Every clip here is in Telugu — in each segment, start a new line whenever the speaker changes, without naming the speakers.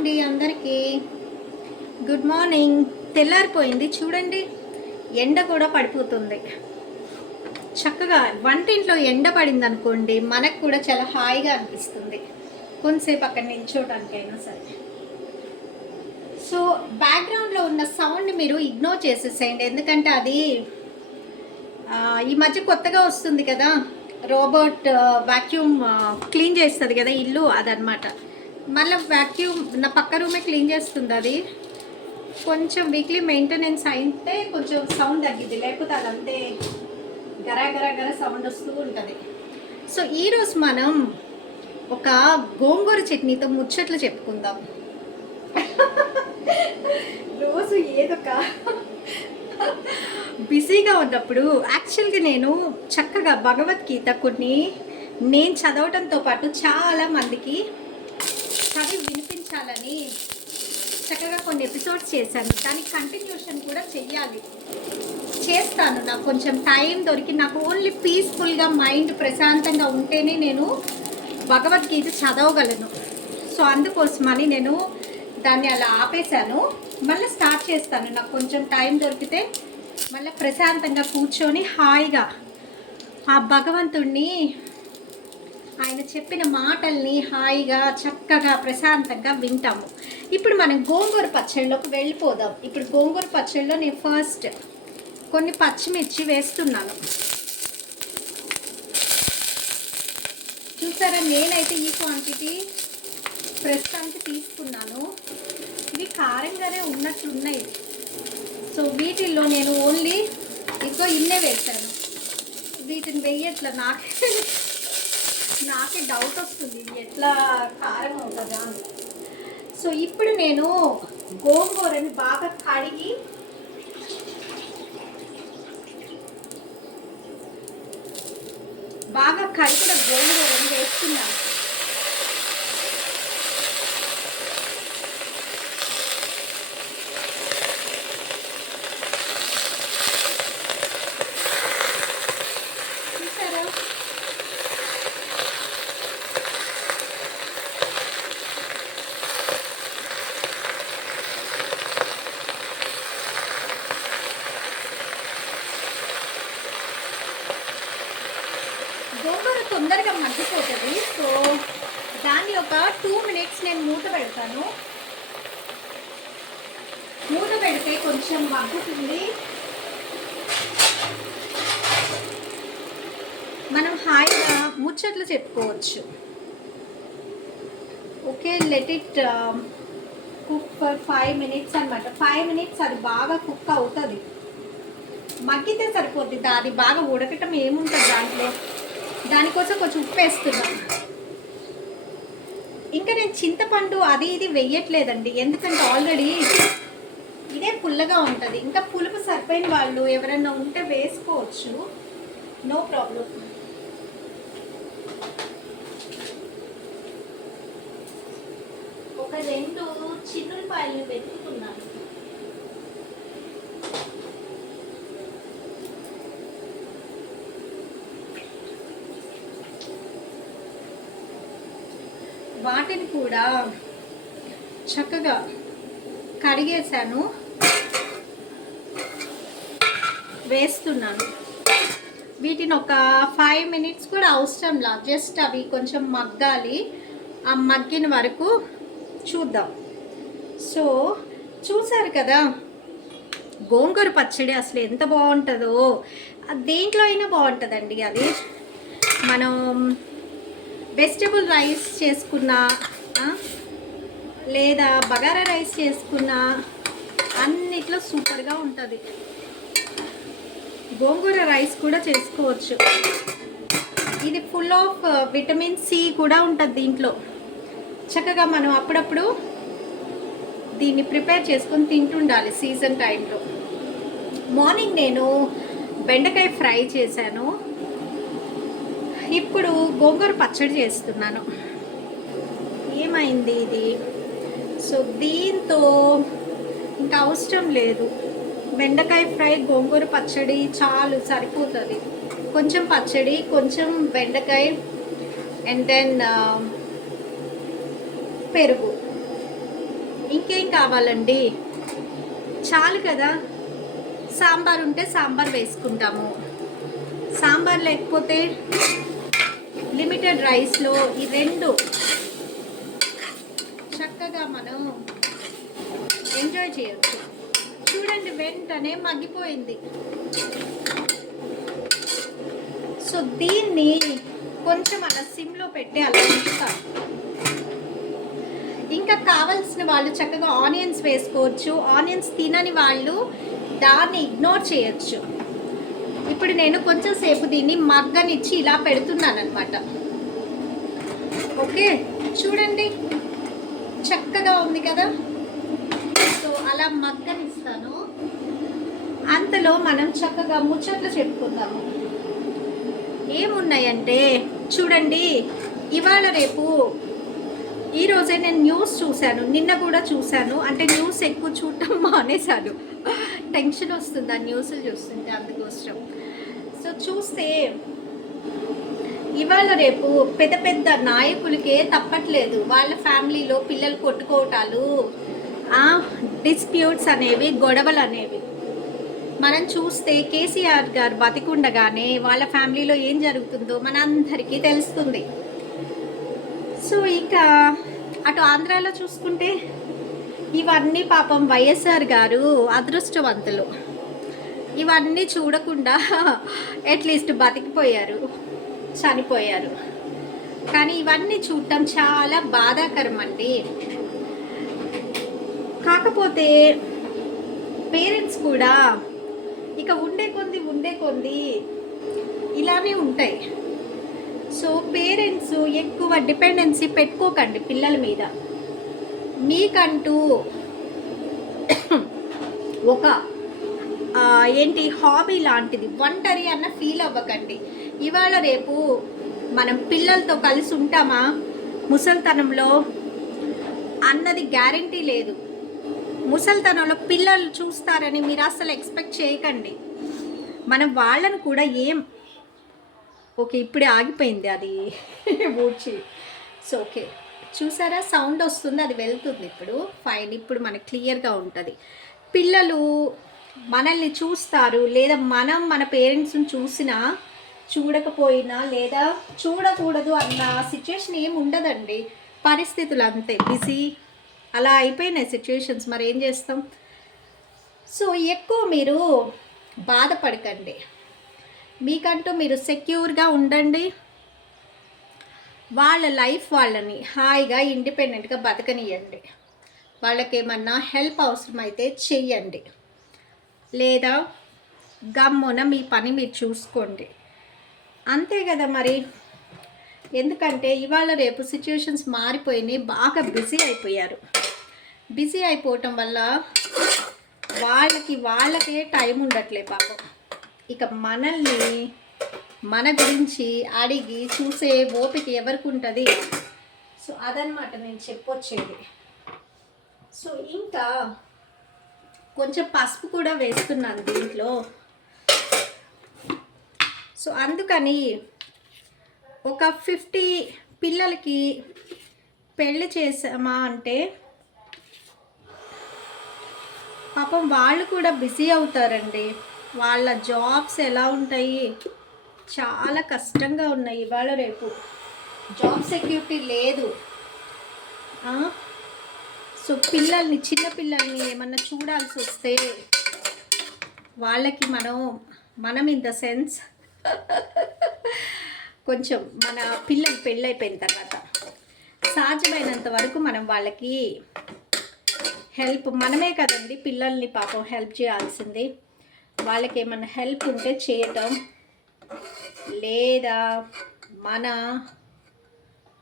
అండి అందరికీ. గుడ్ మార్నింగ్ తెల్లారిపోయింది చూడండి. ఎండ కూడా పడిపోతుంది. చక్కగా వంటింట్లో ఎండ పడింది అనుకోండి మనకు కూడా చాలా హాయిగా అనిపిస్తుంది. కొంతసేపు అక్కడ నిల్చోవడానికైనా సరే. సో బ్యాక్గ్రౌండ్లో ఉన్న సౌండ్ని మీరు ఇగ్నోర్ చేసేసేయండి. ఎందుకంటే అది ఈ మధ్య కొత్తగా వస్తుంది కదా. రోబోట్ వాక్యూమ్ క్లీన్ చేస్తుంది కదా ఇల్లు అదనమాట మళ్ళీ వాక్యూమ్ నా పక్క రూమే క్లీన్ చేస్తుంది అది. కొంచెం వీక్లీ మెయింటెనెన్స్ అయితే కొంచెం సౌండ్ తగ్గిద్ది. లేకపోతే అదంతే గరా గరా గరా సౌండ్ వస్తూ ఉంటుంది. సో ఈరోజు మనం ఒక గోంగూర చట్నీతో ముచ్చట్లు చెప్పుకుందాం. రోజు ఏదొక బిజీగా ఉన్నప్పుడు యాక్చువల్గా నేను చక్కగా భగవద్గీత కొన్ని నేను చదవటంతో పాటు చాలా మందికి చదివి వినిపించాలని చక్కగా కొన్ని ఎపిసోడ్స్ చేశాను. కానీ కంటిన్యూషన్ కూడా చెయ్యాలి. చేస్తాను. నాకు కొంచెం టైం దొరికి నాకు ఓన్లీ పీస్ఫుల్గా మైండ్ ప్రశాంతంగా ఉంటేనే నేను భగవద్గీత చదవగలను. సో అందుకోసమని నేను దాన్ని అలా ఆపేశాను. మళ్ళీ స్టార్ట్ చేస్తాను. నాకు కొంచెం టైం దొరికితే మళ్ళీ ప్రశాంతంగా కూర్చొని హాయిగా ఆ భగవంతుణ్ణి ఆయన చెప్పిన మాటల్ని హాయిగా చక్కగా ప్రశాంతంగా వింటాము. ఇప్పుడు మనం గోంగూర పచ్చళ్ళలోకి వెళ్ళిపోదాం. ఇప్పుడు గోంగూర పచ్చళ్ళలో నేను ఫస్ట్ కొన్ని పచ్చిమిర్చి వేస్తున్నాను. చూసారా నేనైతే ఈ క్వాంటిటీ ప్రస్తుతానికి తీసుకున్నాను. ఇవి కారంగానే ఉన్నట్లున్నాయి. సో వీటిల్లో నేను ఓన్లీ ఇంకో ఇన్నే వేశాను. వీటిని వెయ్యట్లా నాకు. నాకే డౌట్ వస్తుంది ఎట్లా కారం అవుతుందా సో ఇప్పుడు నేను గోంగూరని బాగా కడిగి బాగా కడిగిన గోంగూరని వేస్తున్నాను చూసారా గోంగూర తొందరగా మగ్గిపోతుంది. సో దాన్ని ఒక టూ మినిట్స్ నేను మూత పెడతాను. మూత పెడితే కొంచెం మగ్గుతుంది. మనం హాయిగా ముచ్చట్లు చెప్పుకోవచ్చు. Okay let it cook for five minutes అనమాట ఫైవ్ మినిట్స్ అది బాగా కుక్ అవుతుంది. మగ్గితే సరిపోద్ది. అది బాగా ఉడకటం ఏముంటుంది దాంట్లో? దానికోసం కొంచెం ఉప్పు వేస్తున్నాను ఇంకా నేను చింతపండు అది ఇది వెయ్యట్లేదండి ఎందుకంటే ఆల్రెడీ ఇదే పుల్లగా ఉంటుంది. ఇంకా పులుపు సరిపోయిన వాళ్ళు ఎవరైనా ఉంటే వేసుకోవచ్చు. నో ప్రాబ్లం ఒక రెండు చిన్నులపాయలు వెతుకుతున్నాను వాటిని కూడా చక్కగా కడిగేశాను. వేస్తున్నాను. వీటిని ఒక ఫైవ్ మినిట్స్ కూడా అవసరంలా జస్ట్ అవి కొంచెం మగ్గాలి. ఆ మగ్గిన వరకు చూద్దాం. సో చూసారు కదా గోంగూర పచ్చడి అసలు ఎంత బాగుంటుందో. అది దేంట్లో అయినా బాగుంటుందండి అది. మనం వెజిటబుల్ రైస్ చేసుకున్నా లేదా బగారా రైస్ చేసుకున్నా అన్నిట్లో సూపర్గా ఉంటుంది. గోంగూర రైస్ కూడా చేసుకోవచ్చు. ఇది ఫుల్ ఆఫ్ విటమిన్ సి కూడా ఉంటుంది దీంట్లో. చక్కగా మనం అప్పుడప్పుడు దీన్ని ప్రిపేర్ చేసుకొని తింటుండాలి సీజన్ టైంలో. మార్నింగ్ నేను బెండకాయ ఫ్రై చేశాను. ఇప్పుడు గోంగూర పచ్చడి చేస్తున్నాను. అయింది ఇది? సో దీంతో ఇంకా అవసరం లేదు. బెండకాయ ఫ్రై గోంగూర పచ్చడి చాలు సరిపోతుంది. కొంచెం పచ్చడి కొంచెం బెండకాయ అండ్ దెన్ పెరుగు. ఇంకేం కావాలండి? చాలు కదా. సాంబార్ ఉంటే సాంబార్ వేసుకుంటాము. సాంబార్ లేకపోతే లిమిటెడ్ రైస్లో ఈ రెండు చక్కగా మనం ఎంజాయ్ చేయొచ్చు. చూడండి వెంటనే మగ్గిపోయింది. సో దీన్ని కొంచెం అలా సిమ్లో పెట్టి అలా ఉంచుతాం ఇంకా కావాల్సిన వాళ్ళు చక్కగా ఆనియన్స్ వేసుకోవచ్చు. ఆనియన్స్ తినని వాళ్ళు దాన్ని ఇగ్నోర్ చేయొచ్చు. ఇప్పుడు నేను కొంచెం సేపు దీన్ని మగ్గనిచ్చి ఇలా పెడుతున్నాను అనమాట ఓకే చూడండి. చక్కగా ఉంది కదా? సో అలా మగ్గనిస్తాను. అంతలో మనం చక్కగా ముచ్చట్లు చెప్పుకుందాము. ఏమున్నాయంటే చూడండి ఇవాళ రేపు ఈరోజే నేను న్యూస్ చూశాను. నిన్న కూడా చూశాను. అంటే న్యూస్ ఎక్కువ చూడటం మానేశాను. టెన్షన్ వస్తుంది ఆ న్యూస్లు చూస్తుంటే అందుకోసం. సో చూస్తే ఇవాళ రేపు పెద్ద పెద్ద నాయకులకే తప్పట్లేదు. వాళ్ళ ఫ్యామిలీలో పిల్లలు కొట్టుకోవటాలు డిస్ప్యూట్స్ అనేవి గొడవలు అనేవి. మనం చూస్తే కేసీఆర్ గారు బతికుండగానే వాళ్ళ ఫ్యామిలీలో ఏం జరుగుతుందో మనందరికీ తెలుస్తుంది. సో ఇంకా అటు ఆంధ్రాలో చూసుకుంటే ఇవన్నీ పాపం వైఎస్ఆర్ గారు అదృష్టవంతులు. ఇవన్నీ చూడకుండా అట్లీస్ట్ బతికిపోయారు. చనిపోయారు. కానీ ఇవన్నీ చూడటం చాలా బాధాకరం అండి కాకపోతే పేరెంట్స్ కూడా ఇక ఉండే కొంది ఉండే కొంది ఇలానే ఉంటాయి. సో పేరెంట్స్ ఎక్కువ డిపెండెన్సీ పెట్టుకోకండి పిల్లల మీద. మీకంటూ ఒక ఏంటి హాబీ లాంటిది. ఒంటరి అన్న ఫీల్ అవ్వకండి. ఇవాళ రేపు మనం పిల్లలతో కలిసి ఉంటామా? ముసల్తనంలో అన్నది గ్యారంటీ లేదు. ముసల్తనంలో పిల్లలు చూస్తారని మీరు అసలు ఎక్స్పెక్ట్ చేయకండి. మనం వాళ్ళని కూడా ఏం ఓకే ఇప్పుడే ఆగిపోయింది అది. ఊడ్చి. సో ఓకే చూసారా? సౌండ్ వస్తుంది అది వెళ్తుంది ఇప్పుడు. ఫైన్ ఇప్పుడు మనకి క్లియర్గా ఉంటుంది. పిల్లలు మనల్ని చూస్తారు లేదా మనం మన పేరెంట్స్ని చూసినా చూడకపోయినా లేదా చూడకూడదు అన్న సిచ్యుయేషన్ ఏమి ఉండదండి. పరిస్థితులు అంతే. బిజీ అలా అయిపోయినాయి సిచ్యుయేషన్స్ మరి ఏం చేస్తాం? సో ఎక్కువ మీరు బాధపడకండి. మీకంటూ మీరు సెక్యూర్గా ఉండండి. వాళ్ళ లైఫ్ వాళ్ళని హాయిగా ఇండిపెండెంట్గా బతకనియండి. వాళ్ళకేమన్నా హెల్ప్ అవసరమైతే చెయ్యండి. లేదా గమ్మున మీ పని మీరు చూసుకోండి. అంతే కదా మరి. ఎందుకంటే ఇవాళ రేపు సిచ్యువేషన్స్ మారిపోయినాయి బాగా బిజీ అయిపోయారు. బిజీ అయిపోవటం వల్ల వాళ్ళకి వాళ్ళకే టైం ఉండట్లే పాపం. ఇక మనల్ని మన గురించి అడిగి చూసే ఓపిక ఎవరికి ఉంటుంది? సో అదనమాట నేను చెప్పొచ్చేది. సో ఇంకా కొంచెం పసుపు కూడా వేస్తున్నాను దీంట్లో. సో అందుకని ఒక ఫిఫ్టీ పిల్లలకి పెళ్ళి చేసామా అంటే పాపం వాళ్ళు కూడా బిజీ అవుతారండి. వాళ్ళ జాబ్స్ ఎలా ఉంటాయి? చాలా కష్టంగా ఉన్నాయి. ఇవాళ రేపు జాబ్ సెక్యూరిటీ లేదు. సో పిల్లల్ని చిన్న పిల్లల్ని ఏమన్నా చూడాల్సి వస్తే వాళ్ళకి మనం మనం ఇన్ ద సెన్స్ కొంచెం మన పిల్లలు పెళ్ళైపోయిన తర్వాత సాధ్యమైనంత వరకు మనం వాళ్ళకి హెల్ప్ మనమే కదండి పిల్లల్ని పాపం హెల్ప్ చేయాల్సింది. వాళ్ళకి ఏమైనా హెల్ప్ ఉంటే చేయటం లేదా మన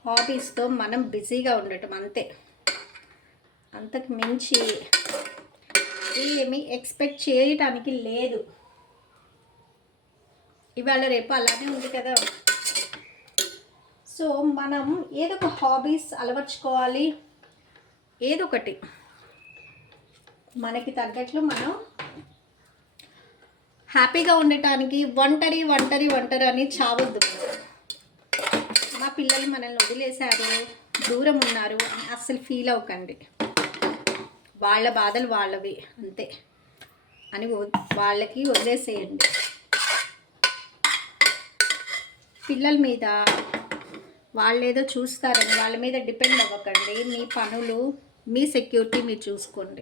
హాబీస్తో మనం బిజీగా ఉండటం అంతే. అంతకు మించి ఏమి ఎక్స్పెక్ట్ చేయటానికి లేదు. ఇవాళ రేపు అలానే ఉంది కదా. సో మనం ఏదో ఒక హాబీస్ అలవర్చుకోవాలి. ఏదో ఒకటి. మనకి తగ్గట్లు మనం హ్యాపీగా ఉండటానికి ఒంటరి ఒంటరి ఒంటరి అని చావద్దు. మా పిల్లలు మనల్ని వదిలేశారు. దూరం ఉన్నారు. అని అస్సలు ఫీల్ అవ్వకండి. వాళ్ళ బాధలు వాళ్ళవి అంతే. అని వ- వాళ్ళకి వదిలేసేయండి. పిల్లల మీద వాళ్ళేదో చూస్తారని వాళ్ళ మీద డిపెండ్ అవ్వకండి. మీ పనులు మీ సెక్యూరిటీ మీరు చూసుకోండి.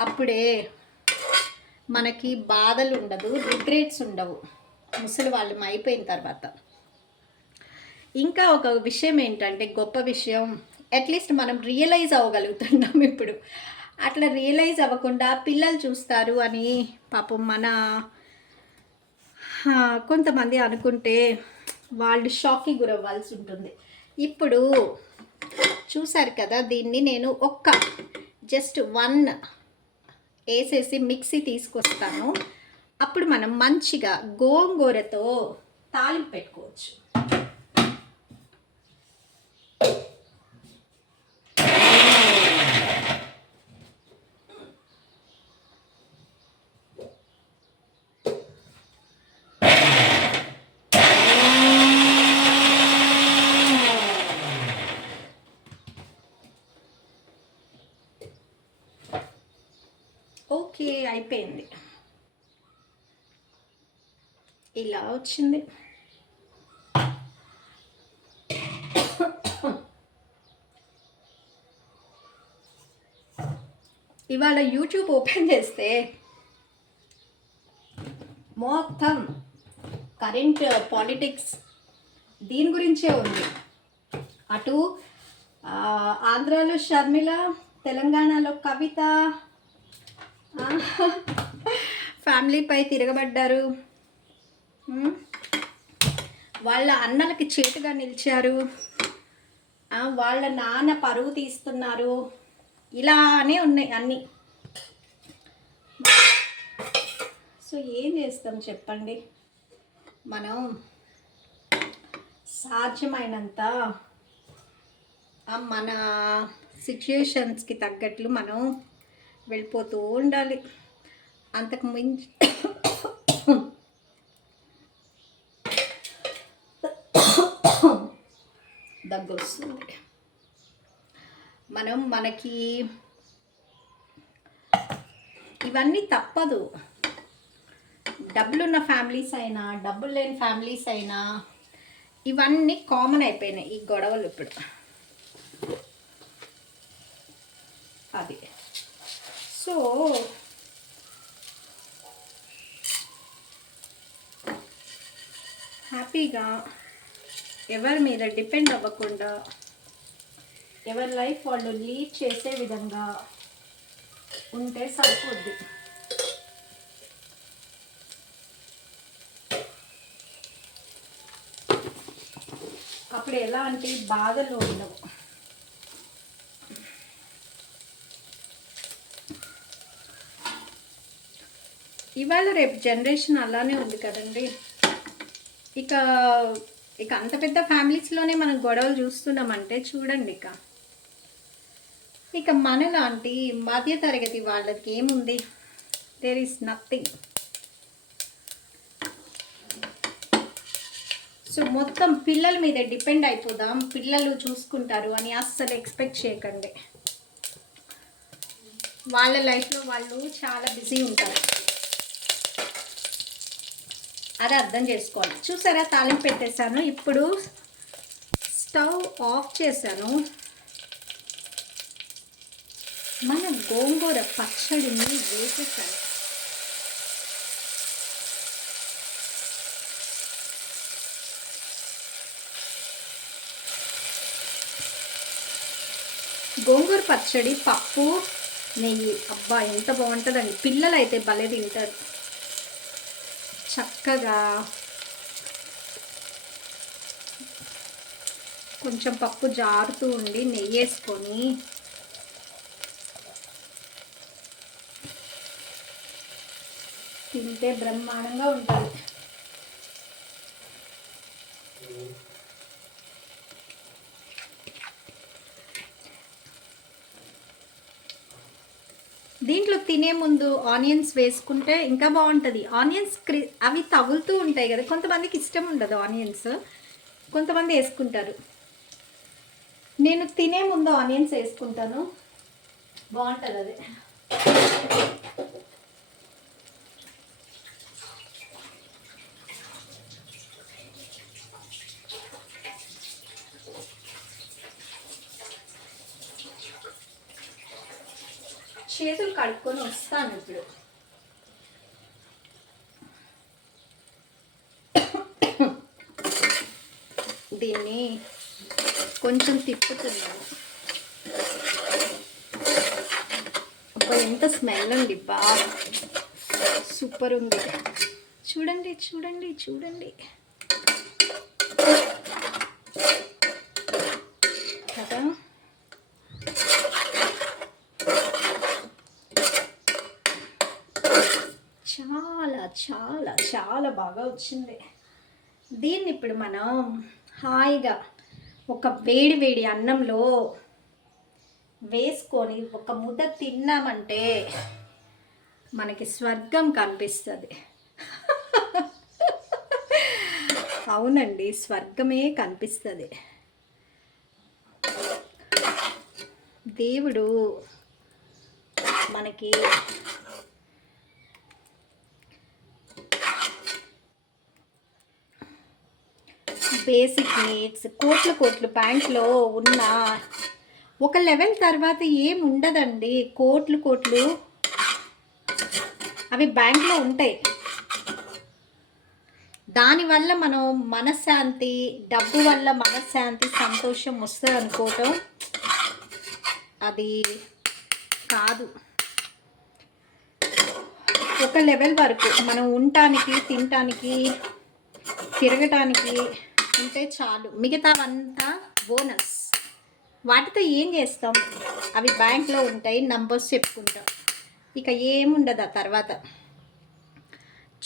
అప్పుడే మనకి బాధలు ఉండదు రిగ్రెట్స్ ఉండవు. ముసలి వాళ్ళు అయిపోయిన తర్వాత. ఇంకా ఒక విషయం ఏంటంటే గొప్ప విషయం అట్లీస్ట్ మనం రియలైజ్ అవ్వగలుగుతున్నాం ఇప్పుడు. అట్లా రియలైజ్ అవ్వకుండా పిల్లలు చూస్తారు అని పాపం మన కొంతమంది అనుకుంటే వాళ్ళు షాక్కి గురవ్వాల్సి ఉంటుంది. ఇప్పుడు చూశారు కదా దీన్ని నేను ఒక్క జస్ట్ వన్ వేసేసి మిక్సీ తీసుకొస్తాను. అప్పుడు మనం మంచిగా గోంగూరతో తాలింపు పెట్టుకోవచ్చు ఓకే అయిపోయింది. ఇలా వచ్చింది. ఇవాళ యూట్యూబ్ ఓపెన్ చేస్తే మొత్తం కరెంట్ పాలిటిక్స్ దీని గురించే ఉంది. అటు ఆంధ్రాలో షర్మిల తెలంగాణలో కవిత ఫ్యామిలీపై తిరగబడ్డారు. వాళ్ళ అన్నలకి చేతుగా నిలిచారు. వాళ్ళ నాన్న పరువు తీస్తున్నారు. ఇలానే ఉన్నాయి అన్నీ. సో ఏం చేస్తాం చెప్పండి? మనం సాధ్యమైనంత మన సిచ్యుయేషన్స్కి తగ్గట్లు మనం వెళ్ళిపోతూ ఉండాలి. అంతకు మించి దగ్గు వస్తుంది మనం మనకి ఇవన్నీ తప్పదు. డబ్బులున్న ఫ్యామిలీస్ అయినా డబ్బులు లేని ఫ్యామిలీస్ అయినా ఇవన్నీ కామన్ అయిపోయినాయి ఈ గొడవలు ఇప్పుడు. అది. సో హ్యాపీగా ఎవరి మీద డిపెండ్ అవ్వకుండా ఎవరి లైఫ్ వాళ్ళు లీడ్ చేసే విధంగా ఉంటే సరిపోద్ది. అప్పుడు ఎలాంటి బాధలు ఉండవు. ఇవాళ రేపు జనరేషన్ అలానే ఉంది కదండి. ఇక ఇక అంత పెద్ద ఫ్యామిలీస్లోనే మనం గొడవలు చూస్తున్నామంటే చూడండి ఇక. ఇక మనలాంటి మధ్య తరగతి వాళ్ళకి ఏముంది? దేర్ ఈస్ నథింగ్ సో మొత్తం పిల్లల మీద డిపెండ్ అయిపోదాం. పిల్లలు చూసుకుంటారు అని అస్సలు ఎక్స్పెక్ట్ చేయకండి. వాళ్ళ లైఫ్లో వాళ్ళు చాలా బిజీ ఉంటారు. అది అర్థం చేసుకోవాలి. చూసారా తాలింపు పెట్టేశాను. ఇప్పుడు స్టవ్ ఆఫ్ చేశాను. మన గోంగూర పచ్చడిని వేసేసాను. గోంగూర పచ్చడి పప్పు నెయ్యి. అబ్బా ఎంత బాగుంటుందండి. పిల్లలు అయితే భలే తింటారు. చక్కగా కొంచెం పప్పు జారుతూ ఉండి నెయ్యి వేసుకొని తింటే బ్రహ్మాండంగా ఉంటుంది దీంట్లో తినే ముందు ఆనియన్స్ వేసుకుంటే ఇంకా బాగుంటుంది. ఆనియన్స్ క్రి అవి తగులుతూ ఉంటాయి కదా. కొంతమందికి ఇష్టం ఉండదు ఆనియన్స్. కొంతమంది వేసుకుంటారు. నేను తినే ముందు ఆనియన్స్ వేసుకుంటాను. బాగుంటుంది అది. చేతులు కడుక్కొని వస్తాను ఇప్పుడు. దీన్ని కొంచెం తిప్పుతున్నాను. అబ్బా ఎంత స్మెల్ ఉంది బా. సూపర్ ఉంది. చూడండి చూడండి చూడండి కదా చాలా చాలా చాలా బాగా వచ్చింది. దీన్ని ఇప్పుడు మనం హాయిగా ఒక వేడి వేడి అన్నంలో వేసుకొని ఒక ముద్ద తిన్నామంటే మనకి స్వర్గం కనిపిస్తుంది. అవునండి స్వర్గమే కనిపిస్తుంది. దేవుడు మనకి బేసిక్ నీడ్స్ కోట్ల కోట్లు బ్యాంక్లో ఉన్న ఒక లెవెల్ తర్వాత ఏం ఉండదండి. కోట్లు కోట్లు అవి బ్యాంక్లో ఉంటాయి. దానివల్ల మనం మనశ్శాంతి డబ్బు వల్ల మనశ్శాంతి సంతోషం వస్తుంది అనుకోవటం అది కాదు. ఒక లెవెల్ వరకు మనం ఉండటానికి తినటానికి తిరగటానికి ఉంటే చాలు. మిగతావంతా బోనస్. వాటితో ఏం చేస్తాం? అవి బ్యాంక్లో ఉంటాయి నంబర్స్ చెప్పుకుంటాం. ఇక ఏముండదు ఆ తర్వాత.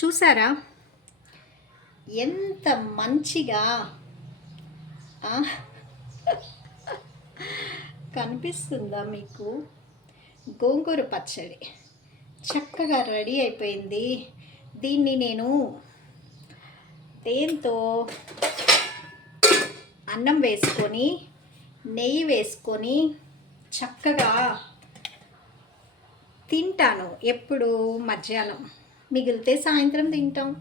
చూసారా? ఎంత మంచిగా కనిపిస్తుందా మీకు? గోంగూర పచ్చడి. చక్కగా రెడీ అయిపోయింది. దీన్ని నేను దేంతో అన్నం వేసుకొని నెయ్యి వేసుకొని చక్కగా తింటాను ఎప్పుడు మధ్యాహ్నం. మిగిలితే సాయంత్రం తింటాం.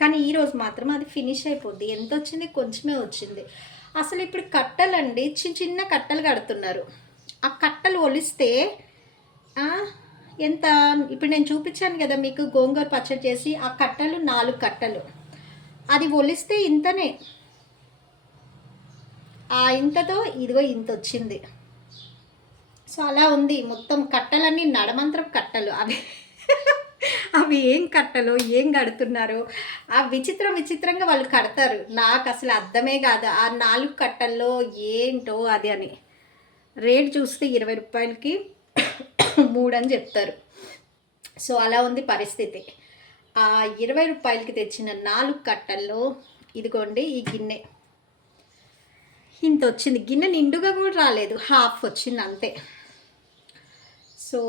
కానీ ఈరోజు మాత్రం అది ఫినిష్ అయిపోద్ది. ఎంత వచ్చింది? కొంచెమే వచ్చింది. అసలు ఇప్పుడు కట్టలండి చిన్న చిన్న కట్టలు కడుతున్నారు. ఆ కట్టలు ఒలిస్తే ఎంత? ఇప్పుడు నేను చూపించాను కదా మీకు గోంగూర పచ్చడి చేసి ఆ కట్టలు నాలుగు కట్టలు. అది ఒలిస్తే ఇంతనే. ఆ ఇంతతో ఇదిగో ఇంత వచ్చింది సో అలా ఉంది. మొత్తం కట్టలన్నీ నడమంత్రం కట్టలు. అవి అవి ఏం కట్టలు? ఏం కడుతున్నారు? ఆ విచిత్రం విచిత్రంగా వాళ్ళు కడతారు. నాకు అసలు అర్థమే కాదు. ఆ నాలుగు కట్టల్లో ఏంటో అది అని. రేట్ చూస్తే ఇరవై రూపాయలకి మూడు అని చెప్తారు. సో అలా ఉంది పరిస్థితి. ఆ ఇరవై రూపాయలకి తెచ్చిన నాలుగు కట్టల్లో ఇదిగోండి ఈ గిన్నె. ఇంత వచ్చింది. గిన్నె నిండుగా కూడా రాలేదు. హాఫ్ వచ్చింది అంతే. సో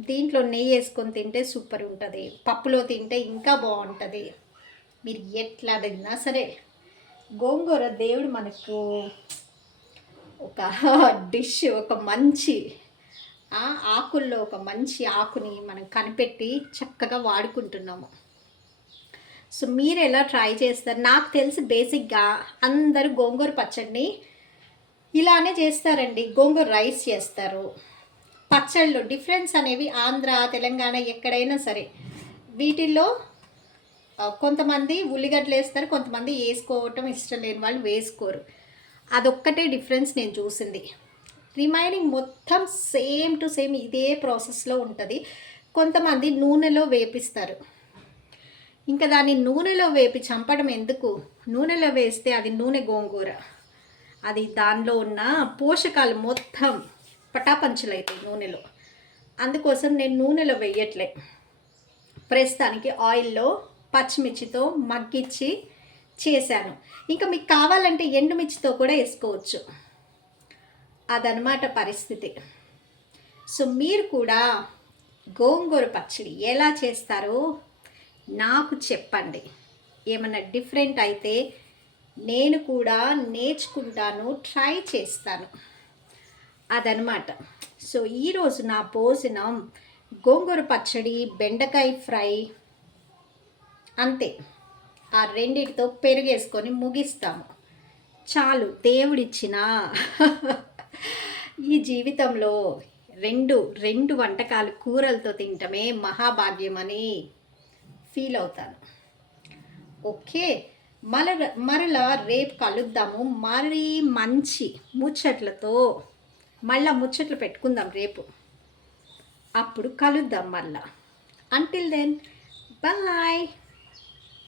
దీంట్లో నెయ్యి వేసుకొని తింటే సూపర్ ఉంటుంది. పప్పులో తింటే ఇంకా బాగుంటుంది. మీరు ఎట్లా తిన్నా సరే. గోంగూర దేవుడు మనకు ఒక డిష్ ఒక మంచి ఆకుల్లో ఒక మంచి ఆకుని మనం కనిపెట్టి చక్కగా వాడుకుంటున్నాము. సో మీరు ఎలా ట్రై చేస్తారు? నాకు తెలిసి బేసిక్గా అందరూ గోంగూర పచ్చడిని ఇలానే చేస్తారండి. గోంగూర రైస్ చేస్తారు. పచ్చళ్ళు డిఫరెన్స్ అనేవి ఆంధ్ర తెలంగాణ ఎక్కడైనా సరే. వీటిల్లో కొంతమంది ఉల్లిగడ్డలు వేస్తారు కొంతమంది వేసుకోవటం ఇష్టం లేని వాళ్ళు వేసుకోరు. అదొక్కటే డిఫరెన్స్ నేను చూసింది. రిమైనింగ్ మొత్తం సేమ్ టు సేమ్ ఇదే ప్రాసెస్లో ఉంటుంది. కొంతమంది నూనెలో వేపిస్తారు. ఇంకా దాన్ని నూనెలో వేపి చంపడం ఎందుకు? నూనెలో వేస్తే అది నూనె గోంగూర. అది దానిలో ఉన్న పోషకాలు మొత్తం పటాపంచులైతాయి నూనెలో. అందుకోసం నేను నూనెలో వేయట్లే. ప్రస్తుతానికి ఆయిల్లో పచ్చిమిర్చితో మగ్గిచ్చి చేశాను. ఇంకా మీకు కావాలంటే ఎండుమిర్చితో కూడా వేసుకోవచ్చు. అదనమాట పరిస్థితి. సో మీరు కూడా గోంగూర పచ్చడి ఎలా చేస్తారో నాకు చెప్పండి. ఏమైనా డిఫరెంట్ అయితే నేను కూడా నేర్చుకుంటాను ట్రై చేస్తాను. అదనమాట సో ఈరోజు నా భోజనం గోంగూర పచ్చడి బెండకాయ ఫ్రై అంతే. ఆ రెండిటితో పెరుగేసుకొని ముగిస్తాము చాలు దేవుడిచ్చిన. ఈ జీవితంలో రెండు రెండు వంటకాలు కూరలతో తింటమే మహాభాగ్యమని ఫీల్ అవుతాను. ఓకే మర మరలా రేపు కలుద్దాము. మరీ మంచి ముచ్చట్లతో మళ్ళా ముచ్చట్లు పెట్టుకుందాం రేపు. అప్పుడు కలుద్దాం మళ్ళా. Until then bye